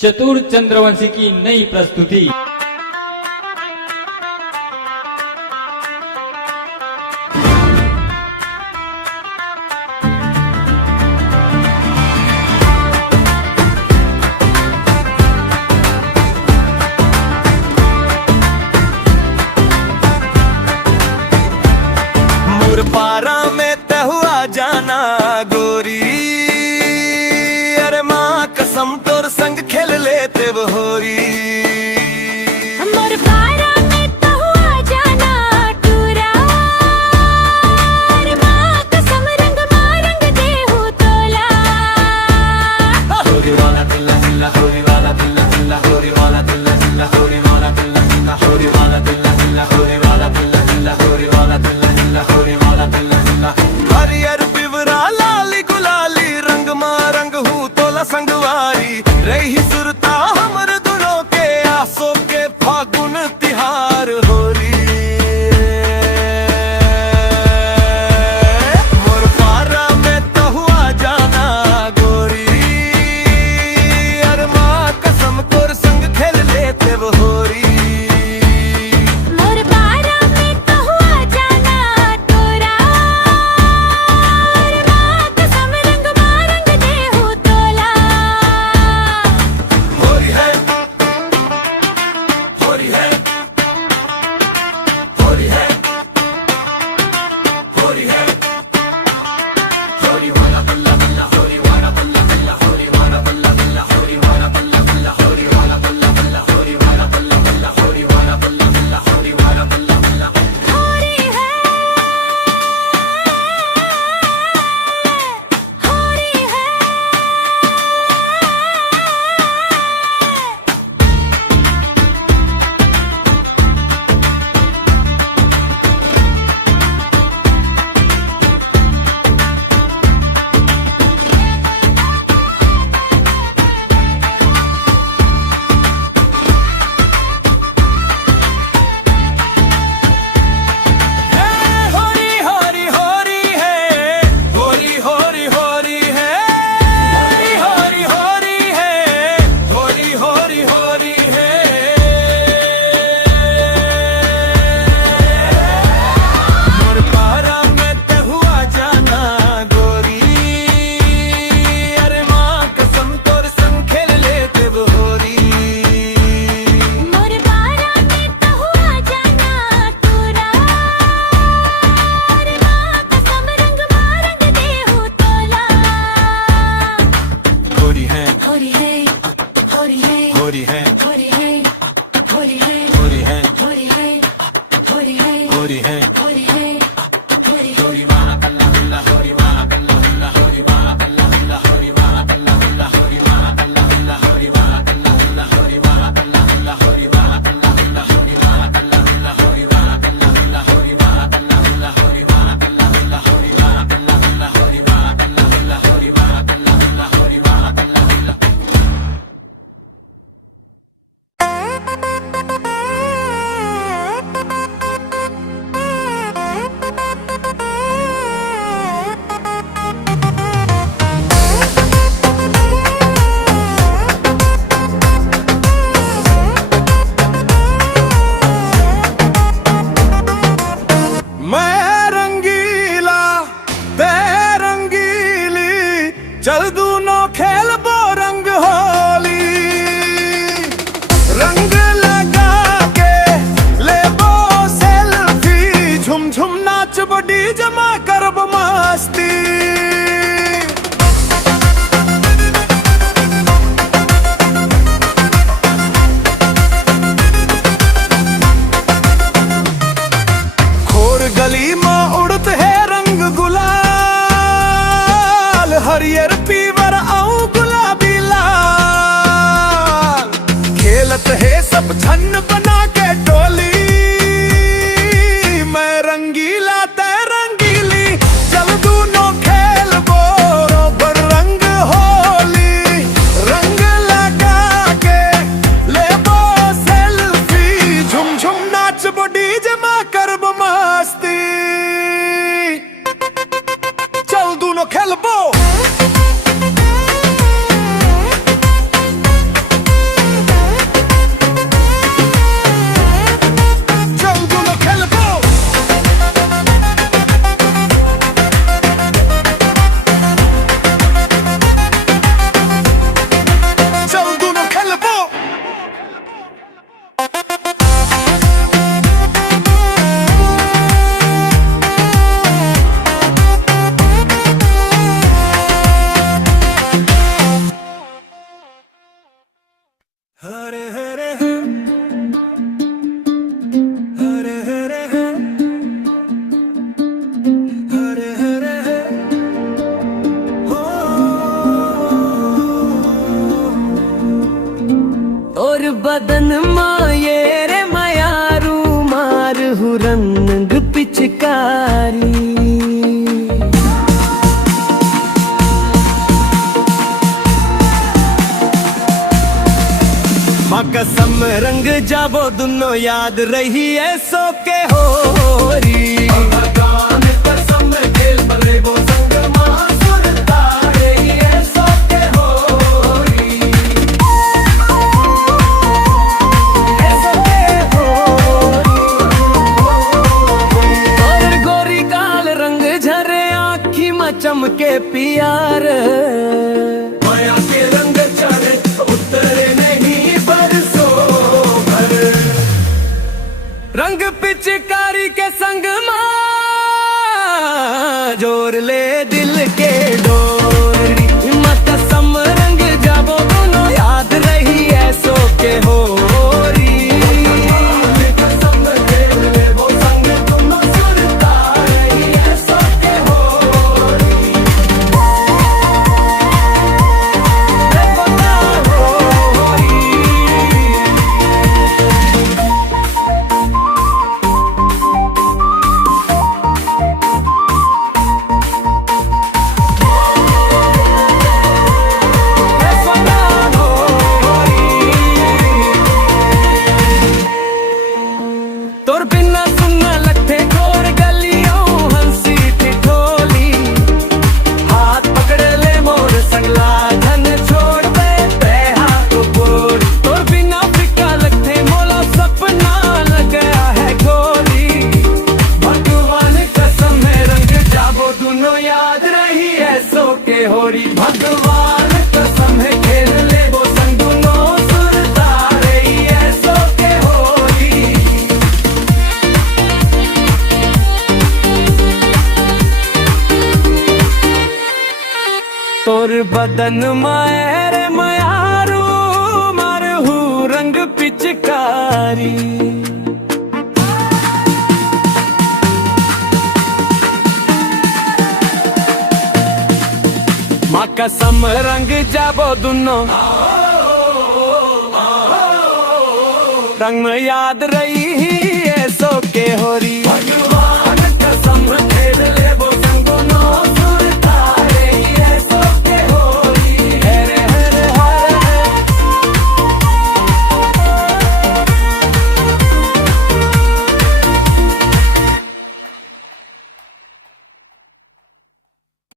चतुर चंद्रवंशी की नई प्रस्तुति। पारा में तहुआ जाना गोरी, अरे माँ कसम तोर संग खेल लेते वो होरी। पारा में तहुआ जाना टूरा, अरे माँ कसम रंग दे हो तोला। होरी वाला दिल्ला दिल्ला, होरी वाला दिल्ला दिल्ला, होरी वाला दिल्ला दिल्ला, होरी वाला दिल्ला दिल्ला, होरी वाला दिल्ला दिल्ला, होरी वाला दिल्ला दिल्ला, होरी वाला दिल्ला दिल्ला, होरी वाला दिल्ला दिल्ला। हरियर पिवरा लाली गुलाली रंग मा रंग हूँ तोला संगवारी। रही सुरता हमर दुनों के आसों के फागुन तिहार होरी। मोर पारा में तहुआ जाना गोरी, अरे माँ कसम तोर संग खेल लेते वो होरी। होरी है, होरी है, होरी है, होरी है, होरी है, होरी है, होरी है, होरी है, होरी होरी वाला कल्ला कल्ला, होरी वाला कल्ला कल्ला, होरी वाला कल्ला कल्ला, होरी वाला कल्ला कल्ला, होरी वाला कल्ला कल्ला, होरी वाला कल्ला कल्ला, होरी वाला कल्ला कल्ला, होरी वाला कल्ला कल्ला, होरी वाला कल्ला कल्ला, होरी वाला कल्ला कल्ला, होरी वाला कल्ला कल्ला, होरी वाला कल्ला कल्ला, होरी वाला कल्ला कल्ला, होरी वाला कल्ला कल्ला, होरी वाला कल्ला कल्ला, होरी वाला कल्ला कल्ला। हरे हरे हरे हरे हरे हरे हो और बदन माये रे मायारू मार हूँ रंग पिचकारी माँ कसम रंग जाबो दुनो याद रही है सो के होरी भगवान कसम खेल बले वो संग माँ सुरता रही है सो के होरी ऐसो के होरी और गोरी काल रंग झरे आँखी में चमके प्यार माया के रंग चढ़े उतरे नहीं बरसों भर रंग पिचकारी के संग माँ जोर ले दिल के डोरी माँ कसम रंग जाबो दोनों याद रही ऐसो के होरी कसम खेल ले वो संग दोनों सुरता रही ऐसो के होरी तोर बिना सुनना लगते गोर गलियों हंसी ठिठोली हाथ पकड़ ले मोर संगला धन छोड़ दे हाथ बोल तोर बिना फिक्का लगते मोला सपना लग गया है गोली भगवान कसम है रंग जाबो दोनों याद रही है सो के होरी भगवान कसम है खेल ले वो संग दोनों सुरता रही है सो के होरी तोर बदन मायर मायारू मारहू रंग पिचकारी माँ कसम रंग जाबो दुनो रंग याद रही